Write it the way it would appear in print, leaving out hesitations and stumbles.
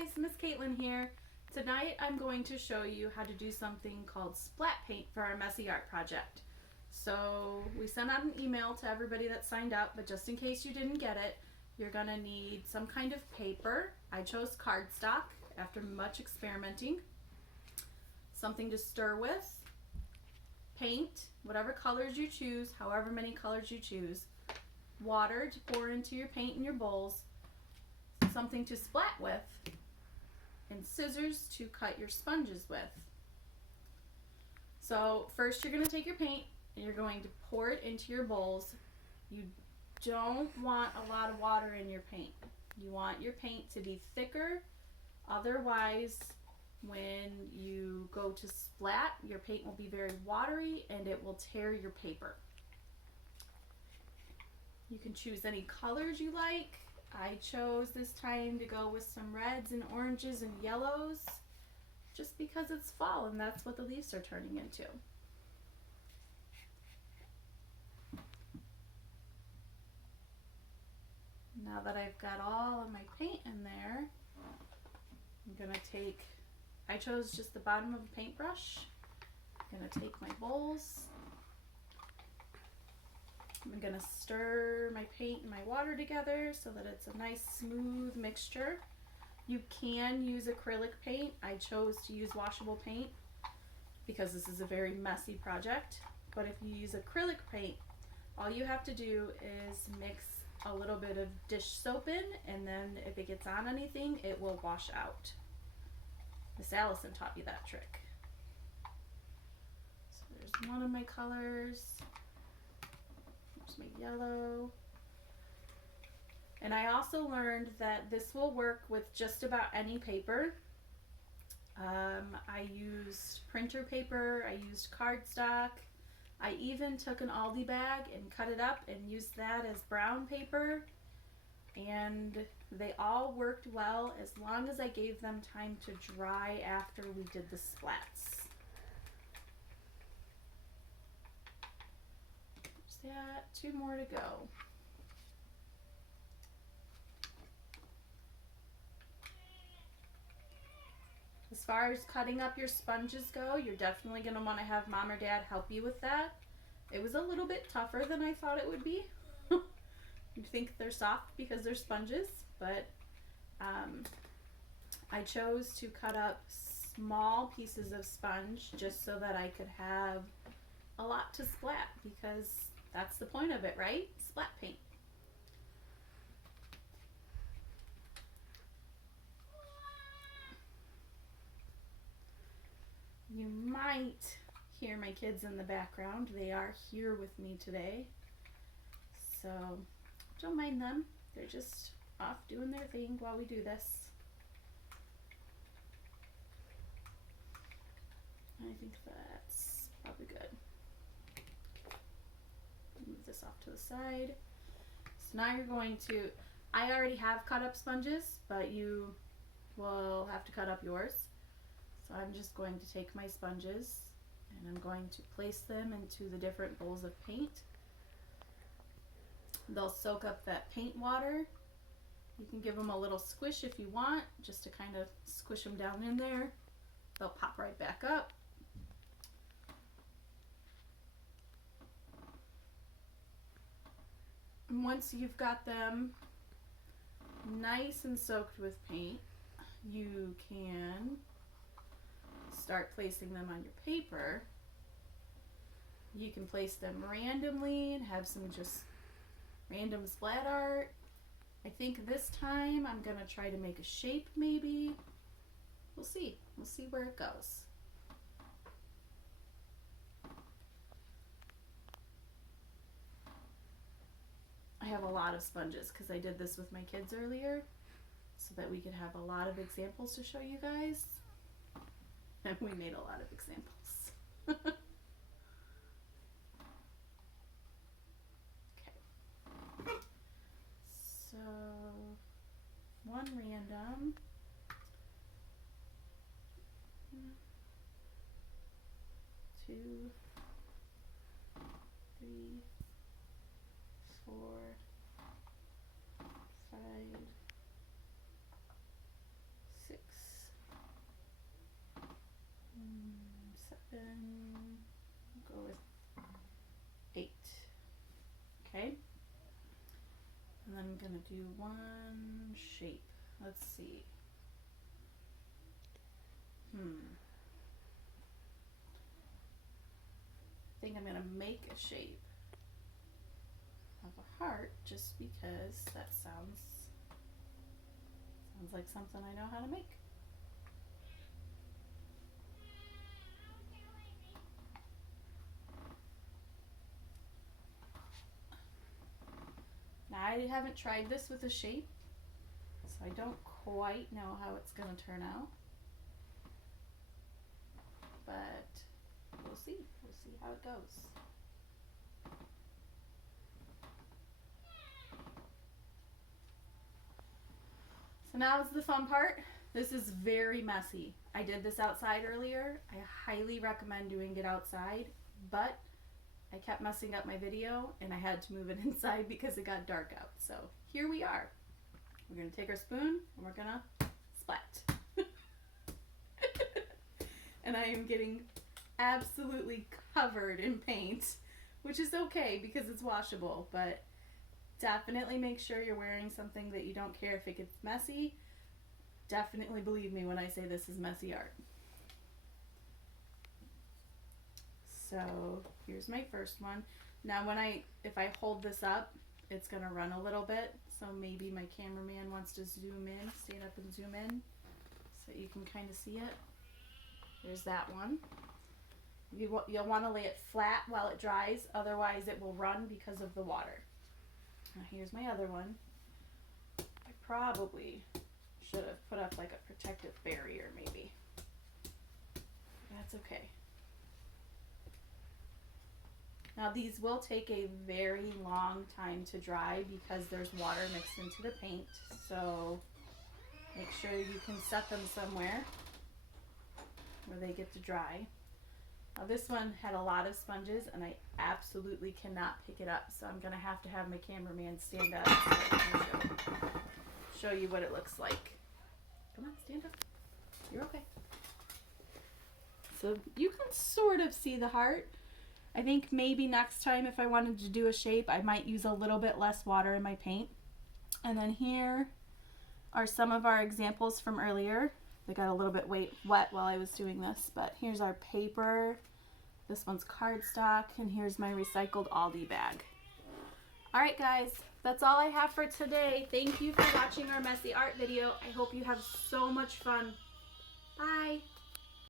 guys, Miss Katelyn here. Tonight I'm going to show you how to do something called splat paint for our messy art project. So we sent out an email to everybody that signed up, but just in case you didn't get it, you're gonna need some kind of paper. I chose cardstock after much experimenting. Something to stir with, paint, whatever colors you choose, however many colors you choose, water to pour into your paint in your bowls, something to splat with, and scissors to cut your sponges with. So first you're going to take your paint and you're going to pour it into your bowls. You don't want a lot of water in your paint. You want your paint to be thicker, otherwise when you go to splat, your paint will be very watery and it will tear your paper. You can choose any colors you like. I chose this time to go with some reds and oranges and yellows just because it's fall and that's what the leaves are turning into. Now that I've got all of my paint in there, I'm gonna take, I chose just the bottom of a paintbrush. I'm gonna take my bowls. I'm gonna stir my paint and my water together so that it's a nice smooth mixture. You can use acrylic paint. I chose to use washable paint because this is a very messy project. But if you use acrylic paint, all you have to do is mix a little bit of dish soap in, and then if it gets on anything, it will wash out. Miss Allison taught me that trick. So there's one of my colors. My yellow. And I also learned that this will work with just about any paper. I used printer paper, I used cardstock, I even took an Aldi bag and cut it up and used that as brown paper, and they all worked well as long as I gave them time to dry after we did the splats. That, 2 more to go. As far as cutting up your sponges go, you're definitely going to want to have mom or dad help you with that. It was a little bit tougher than I thought it would be. You'd think they're soft because they're sponges, but I chose to cut up small pieces of sponge just so that I could have a lot to splat, because that's the point of it, right? Splat paint. You might hear my kids in the background. They are here with me today, so don't mind them. They're just off doing their thing while we do this. I think that's probably good. Move this off to the side. So now you're going to, I already have cut up sponges, but you will have to cut up yours. So I'm just going to take my sponges and I'm going to place them into the different bowls of paint. They'll soak up that paint water. You can give them a little squish if you want, just to kind of squish them down in there. They'll pop right back up. And once you've got them nice and soaked with paint, you can start placing them on your paper. You can place them randomly and have some just random splat art. I think this time I'm gonna try to make a shape maybe. We'll see. We'll see where it goes. I have a lot of sponges because I did this with my kids earlier so that we could have a lot of examples to show you guys. And we made a lot of examples. Okay. So, one random. 2, 3, 4, 5, 6, gonna do one shape. Let's see. I think I'm gonna make a shape of a heart just because that sounds like something I know how to make. Now I haven't tried this with a shape, so I don't quite know how it's gonna turn out. But we'll see. We'll see how it goes. So now's the fun part. This is very messy. I did this outside earlier. I highly recommend doing it outside, but I kept messing up my video and I had to move it inside because it got dark out. So here we are. We're gonna take our spoon and we're gonna splat. And I am getting absolutely covered in paint, which is okay because it's washable, but definitely make sure you're wearing something that you don't care if it gets messy. Definitely believe me when I say this is messy art. So here's my first one. Now if I hold this up, it's gonna run a little bit, so maybe my cameraman wants to zoom in, stand up and zoom in so you can kind of see it. There's that one. You'll want to lay it flat while it dries, otherwise it will run because of the water. Now here's my other one. I probably should have put up like a protective barrier maybe. That's okay. Now these will take a very long time to dry because there's water mixed into the paint, so make sure you can set them somewhere where they get to dry. Now this one had a lot of sponges and I absolutely cannot pick it up, so I'm gonna have to have my cameraman stand up so I can show you what it looks like. Come on, stand up. You're okay. So you can sort of see the heart. I think maybe next time if I wanted to do a shape, I might use a little bit less water in my paint. And then here are some of our examples from earlier. They got a little bit wet while I was doing this, but here's our paper. This one's cardstock, and here's my recycled Aldi bag. All right, guys, that's all I have for today. Thank you for watching our messy art video. I hope you have so much fun.